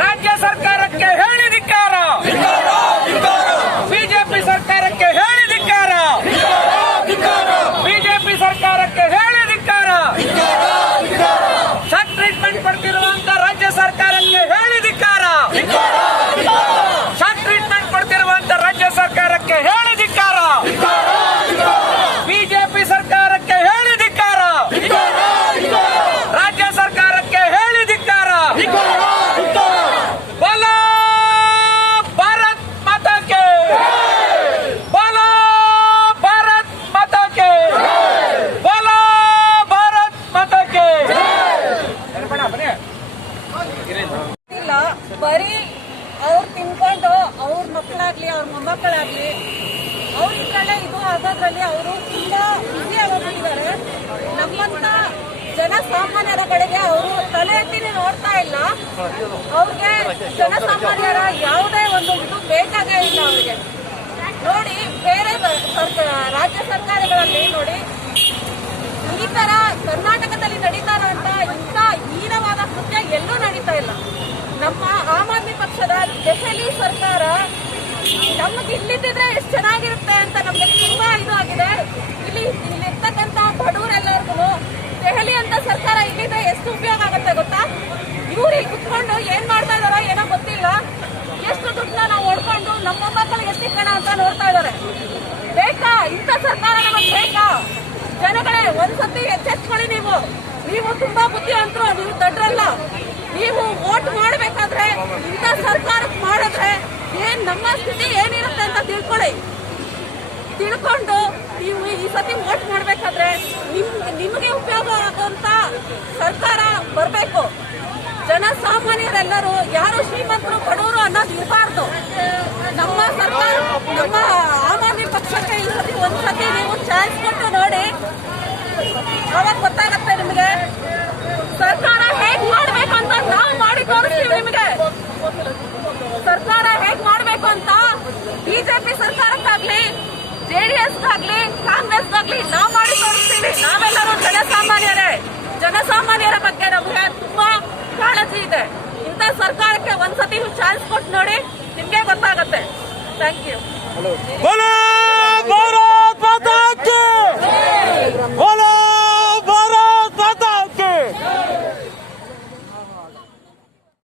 ರಾಜ್ಯ ಸರ್ಕಾರಕ್ಕೆ ಹೇಳಿ ಧಿಕ್ಕಾರ, ಬಿಜೆಪಿ ಸರ್ಕಾರಕ್ಕೆ ಹೇಳಿ ಧಿಕ್ಕಾರ, ಬಿಜೆಪಿ ಸರ್ಕಾರಕ್ಕೆ ಹೇಳಿ ಧಿಕ್ಕಾರ, ಶಾಕ್ ಟ್ರೀಟ್ಮೆಂಟ್ ಕೊಡ್ತಿರುವಂತ ರಾಜ್ಯ ಸರ್ಕಾರಕ್ಕೆ ಹೇಳಿ ಧಿಕ್ಕಾರ, ಶಾಕ್ ಟ್ರೀಟ್ಮೆಂಟ್ ಕೊಡ್ತಿರುವಂತ ರಾಜ್ಯ ಸರ್ಕಾರಕ್ಕೆ ಹೇಳಿ ಧಿಕ್ಕಾರ, ಬಿಜೆಪಿ ಸರ್ಕಾರಕ್ಕೆ ಹೇಳಿ ಧಿಕ್ಕಾರ, ರಾಜ್ಯ ಸರ್ಕಾರಕ್ಕೆ ಹೇಳಿ ಧಿಕ್ಕಾರ. बोलो भारत माता के, बोलो भारत माता के, बोलो भारत माता के. ಇಲ್ಲ ಬರೀ ಅವ್ರು ತಿನ್ಕೊಂಡು ಅವ್ರ ಮಕ್ಕಳಾಗ್ಲಿ ಅವ್ರ ಮೊಮ್ಮಕ್ಕಳಾಗ್ಲಿ ಅವ್ರ ಇದ್ರಲ್ಲೇ ಇದು ಆಗೋದ್ರಲ್ಲಿ ಅವರು ತುಂಬಾ ಬ್ಯುಸಿ ಆಗೋಗ್ಬಿಟ್ಟಿದ್ದಾರೆ. ನಮ್ಮಂತ ಜನಸಾಮಾನ್ಯರ ಕಡೆಗೆ ಅವರು ತಲೆ ಎತ್ತಿನೇ ನೋಡ್ತಾ ಇಲ್ಲ. ಅವ್ರಿಗೆ ಜನಸಾಮಾನ್ಯರ ಯಾವುದೇ ಒಂದು ಇದು ಬೇಕಾಗೇ ಇಲ್ಲ. ಅವ್ರಿಗೆ ನೋಡಿ ಬೇರೆ ರಾಜ್ಯ ಸರ್ಕಾರಗಳಲ್ಲಿ ನೋಡಿ ಈ ತರ ಕರ್ನಾಟಕದಲ್ಲಿ ನಡೀತಾ ಇರೋಂತ ಇಂಥ ಹೀನವಾದ ಕೃತ್ಯ ಎಲ್ಲೂ ನಡೀತಾ ಇಲ್ಲ. ನಮ್ಮ ಆಮ್ ಆದ್ಮಿ ಪಕ್ಷದ ದೆಹಲಿ ಸರ್ಕಾರ ನಮಗೆ ಇಲ್ಲಿದ್ದಿದ್ರೆ ಎಷ್ಟು ಚೆನ್ನಾಗಿರುತ್ತೆ ಅಂತ ನಮ್ಗೆ ತುಂಬಾ ಇದು ಆಗಿದೆ. ಇಲ್ಲಿರ್ತಕ್ಕಂಥ ಬಡವರೆಲ್ಲರಿಗೂ ದೆಹಲಿ ಅಂತ ಸರ್ಕಾರ ಇಲ್ಲಿದ್ರೆ ಎಷ್ಟು ಉಪಯೋಗ ಆಗುತ್ತೆ ಗೊತ್ತಾ? ಇವ್ರು ಇಲ್ಲಿ ಕುತ್ಕೊಂಡು ಏನ್ ಮಾಡ್ತಾ ಇದಾರೋ ಏನೋ ಗೊತ್ತಿಲ್ಲ. ಎಷ್ಟು ದುಡ್ಡನ್ನ ನಾವು ಹೊಡ್ಕೊಂಡು ನಮ್ಮ ಮಕ್ಕಳಿಗೆ ಎಷ್ಟಿಕ್ಕಣ ಅಂತ ನೋಡ್ತಾ ಇದಾರೆ. ಬೇಕಾ ಇಂಥ ಸರ್ಕಾರ ನಮಗೆ ಬೇಕಾ? ಜನಗಳೇ ಒಂದ್ಸತಿ ಎಚ್ಚೆತ್ಕೊಳ್ಳಿ. ನೀವು ತುಂಬಾ ಬುದ್ಧಿವಂತರು, ನೀವು ದೊಡ್ಡರಲ್ಲ. ನೀವು ವೋಟ್ ಮಾಡಬೇಕಾದ್ರೆ ಇಂಥ ಸರ್ಕಾರಕ್ಕೆ ಮಾಡಿದ್ರೆ ಏನ್ ನಮ್ಮ ಸ್ಥಿತಿ ಏನಿರುತ್ತೆ ಅಂತ ತಿಳ್ಕೊಂಡು ನೀವು ಈ ಸತಿ ವೋಟ್ ಮಾಡ್ಬೇಕಾದ್ರೆ ನಿಮಗೆ ಉಪಯೋಗ ಆಗುವಂತ ಸರ್ಕಾರ ಬರಬೇಕು. ಜನಸಾಮಾನ್ಯರೆಲ್ಲರೂ ಯಾರು ಶ್ರೀಮಂತರು ಬಡವರು ಅನ್ನೋದು ಇರಬಾರ್ದು. ನಮ್ಮ ಸರ್ಕಾರ, ನಮ್ಮ ಆಮ್ ಆದ್ಮಿ ಪಕ್ಷಕ್ಕೆ ಈ ಸತಿ ಒಂದ್ಸತಿ ನೀವು ಚಾನ್ಸ್ ಕೊಟ್ಟು ನೋಡಿ, ಅವಾಗ ಗೊತ್ತಾಗತ್ತೆ ನಿಮಗೆ ಸರ್ಕಾರ ಹೇಗ್ ಮಾಡ್ಬೇಕು ಅಂತ. ನಾವು ಮಾಡಿ ತೋರಿಸ್ತೀವಿ ನಿಮಗೆ ಸರ್ಕಾರ ಹೇಗ್ ಮಾಡ್ಬೇಕು ಅಂತ. ಬಿಜೆಪಿ ಸರ್ಕಾರಕ್ಕಾಗ್ಲಿ ಜೆಡಿಎಸ್ಗಾಗ್ಲಿ ಕಾಂಗ್ರೆಸ್ಗಾಗ್ಲಿ ನಾವು ಮಾಡಿ ತೋರಿಸ್ತೀವಿ. ನಾವೆಲ್ಲರೂ ಜನಸಾಮಾನ್ಯರ ಬಗ್ಗೆ ನಮ್ಗೆ ತುಂಬಾ ಕಾಳಜಿ ಇದೆ. ಇಂಥ ಸರ್ಕಾರಕ್ಕೆ ಒಂದ್ಸತಿ ಚಾನ್ಸ್ ಕೊಟ್ಟು ನೋಡಿ, ನಿಮ್ಗೆ ಗೊತ್ತಾಗತ್ತೆ. Thank you.